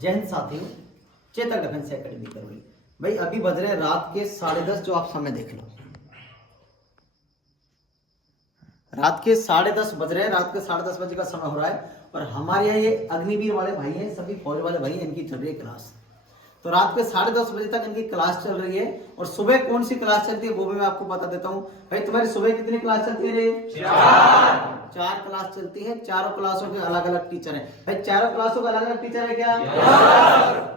जय हिंद साथियों, Chetak defence academy Karauli. भाई अभी बज रहे हैं रात के 10:30, जो आप समय देख लो। रात के 10:30 बज रहे हैं, रात के 10:30 बजे का समय हो रहा है। और हमारे यहाँ ये अग्निवीर वाले भाई हैं, सभी फौज वाले भाई हैं, इनकी चल रही है क्लास। तो रात के 10:30 बजे तक इनकी क्लास चल रही है। और सुबह कौन सी क्लास चलती है वो भी मैं आपको बता देता हूँ। भाई तुम्हारी सुबह कितनी क्लास चलती है रे? 4 क्लास चलती है। चारों क्लासों के अलग अलग टीचर हैं। भाई चारों क्लासों का अलग अलग टीचर है क्या?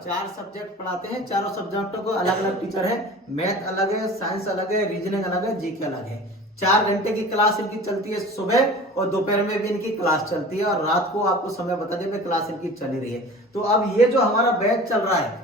4 सब्जेक्ट पढ़ाते हैं, चारों सब्जेक्टों को अलग अलग टीचर है। मैथ अलग है, साइंस अलग है, रीजनिंग अलग है, जीके अलग है। 4 घंटे की क्लास इनकी चलती है सुबह, और दोपहर में भी इनकी क्लास चलती है। और रात को आपको समय बता दिया क्लास इनकी चल ही रही है। तो अब ये जो हमारा बैच चल रहा है,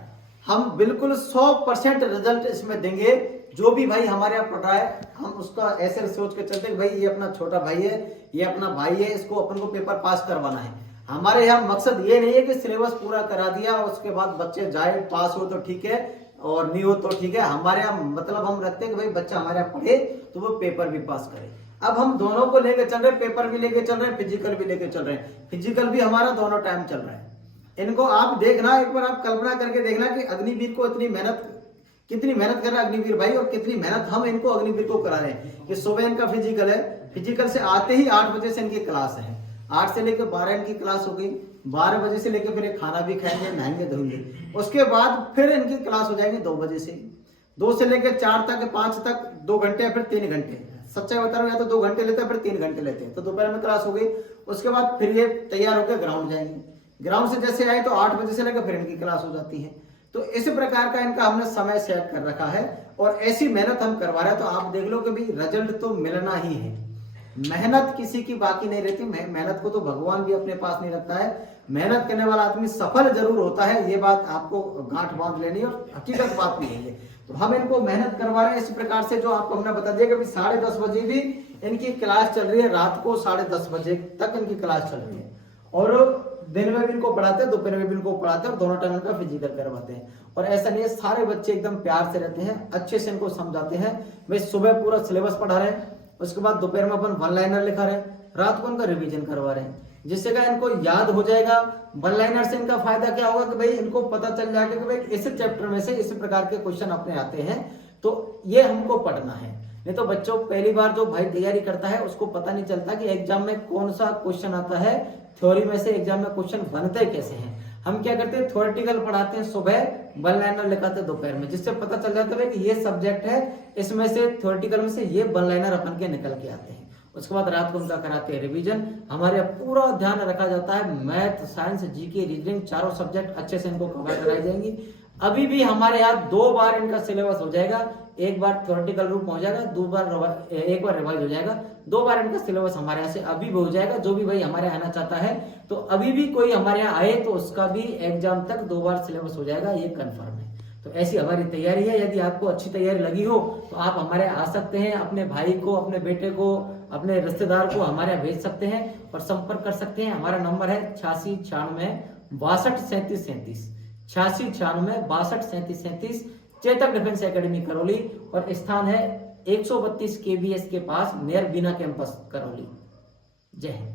हम बिल्कुल 100% रिजल्ट इसमें देंगे। जो भी भाई हमारे यहाँ पढ़ रहा है, हम उसका ऐसे सोच के चलते हैं भाई ये अपना छोटा भाई है, ये अपना भाई है, इसको अपन को पेपर पास करवाना है। हमारे यहाँ मकसद ये नहीं है कि सिलेबस पूरा करा दिया उसके बाद बच्चे जाए, पास हो तो ठीक है और नहीं हो तो ठीक है। हमारे यहाँ मतलब हम रखते हैं कि भाई बच्चा हमारे यहाँ पढ़े तो वो पेपर भी पास करे। अब हम दोनों को लेके चल रहे हैं, पेपर भी लेके चल रहे हैं, फिजिकल भी लेके चल रहे हैं। फिजिकल भी हमारा दोनों टाइम चल रहा है। इनको आप देखना, एक बार आप कल्पना करके देखना कि अग्निवीर को इतनी मेहनत, कितनी मेहनत कर रहा है अग्निवीर भाई, और कितनी मेहनत हम इनको अग्निवीर को करा रहे हैं। कि सुबह इनका फिजिकल है, फिजिकल से आते ही 8 बजे से इनकी क्लास है। 8 से लेकर 12 इनकी क्लास हो गई। 12 बजे से लेकर फिर ये खाना भी खाएंगे, नहाएंगे धोएंगे। उसके बाद फिर इनकी क्लास हो जाएगी 2 बजे से। 2 से लेकर 4 तक, 5 तक 2 घंटे या फिर 3 घंटे। सच्चाई बता रहा हूँ, या तो 2 घंटे लेते हैं फिर 3 घंटे लेते हैं। तो दोपहर में क्लास हो गई। उसके बाद फिर ये तैयार होकर ग्राउंड जाएंगे। ग्राउंड से जैसे आए तो 8 बजे से लेकर फिर इनकी क्लास हो जाती है। तो इसी प्रकार का इनका हमने समय सेट कर रखा है और ऐसी मेहनत हम करवा रहे हैं। तो आप देख लो कि भाई रिजल्ट तो मिलना ही है। मेहनत किसी की बाकी नहीं रहती। मेहनत को तो भगवान भी अपने पास नहीं रखता है। मेहनत करने वाला आदमी सफल जरूर होता है, ये बात आपको गांठ बांध लेनी और हकीकत बात भी है। तो हम इनको मेहनत करवा रहे हैं इस प्रकार से, जो आपको हमने बता दिया कि 10:30 बजे भी इनकी क्लास चल रही है। रात को 10:30 बजे तक इनकी क्लास चल रही है। और दिन में भी इनको पढ़ाते हैं, दोपहर में भी इनको पढ़ाते हैं, और दोनों टाइम इनका फिजिकल करवाते हैं। और ऐसा नहीं है, सारे बच्चे एकदम प्यार से रहते हैं, अच्छे से इनको समझाते हैं। वे सुबह पूरा सिलेबस पढ़ा रहे हैं, उसके बाद दोपहर में अपन 1 लाइनर लिखा रहे हैं, रात को उनका रिवीजन करवा रहे हैं, जिससे का इनको याद हो जाएगा। 1 लाइनर से इनका फायदा क्या होगा कि भाई इनको पता चल जाएगा कि भाई इस चैप्टर में से इस प्रकार के क्वेश्चन अपने आते हैं, तो ये हमको पढ़ना है। नहीं तो बच्चों पहली बार जो भाई तैयारी करता है उसको पता नहीं चलता कि एग्जाम में कौन सा क्वेश्चन आता है, थ्योरी में से एग्जाम में क्वेश्चन बनते कैसे हैं। हम क्या करते हैं, थ्योरेटिकल पढ़ाते हैं सुबह, 1 लाइनर लिखाते हैं दोपहर में, जिससे पता चल जाता है कि ये सब्जेक्ट है, इसमें से थ्योरेटिकल में से ये 1 लाइनर अपन के निकल के आते हैं। उसके बाद रात को उनका कराते हैं रिवीजन। हमारे पूरा ध्यान रखा जाता है, मैथ, साइंस, जीके, रीजनिंग, चारों सब्जेक्ट अच्छे से इनको कवर कराई जाएंगी। अभी भी हमारे यहाँ 2 बार इनका सिलेबस हो जाएगा। एक बार थ्योरेटिकल रूप हो जाएगा, एक बार रिवाइज हो जाएगा। 2 बार इनका सिलेबस हमारे यहाँ से अभी भी हो जाएगा। जो भी भाई हमारे यहाँ आना चाहता है, तो अभी भी कोई हमारे यहाँ आए तो उसका भी एग्जाम तक 2 बार सिलेबस हो जाएगा, ये कंफर्म है। तो ऐसी हमारी तैयारी है। यदि आपको अच्छी तैयारी लगी हो तो आप हमारे आ सकते हैं, अपने भाई को, अपने बेटे को, अपने रिश्तेदार को हमारे यहाँ भेज सकते हैं और संपर्क कर सकते हैं। हमारा नंबर है 8696 62 37 चेतक डिफेंस एकेडमी करौली, और स्थान है 132 KBS के पास, नियर बीना कैंपस करौली। जय हिंद।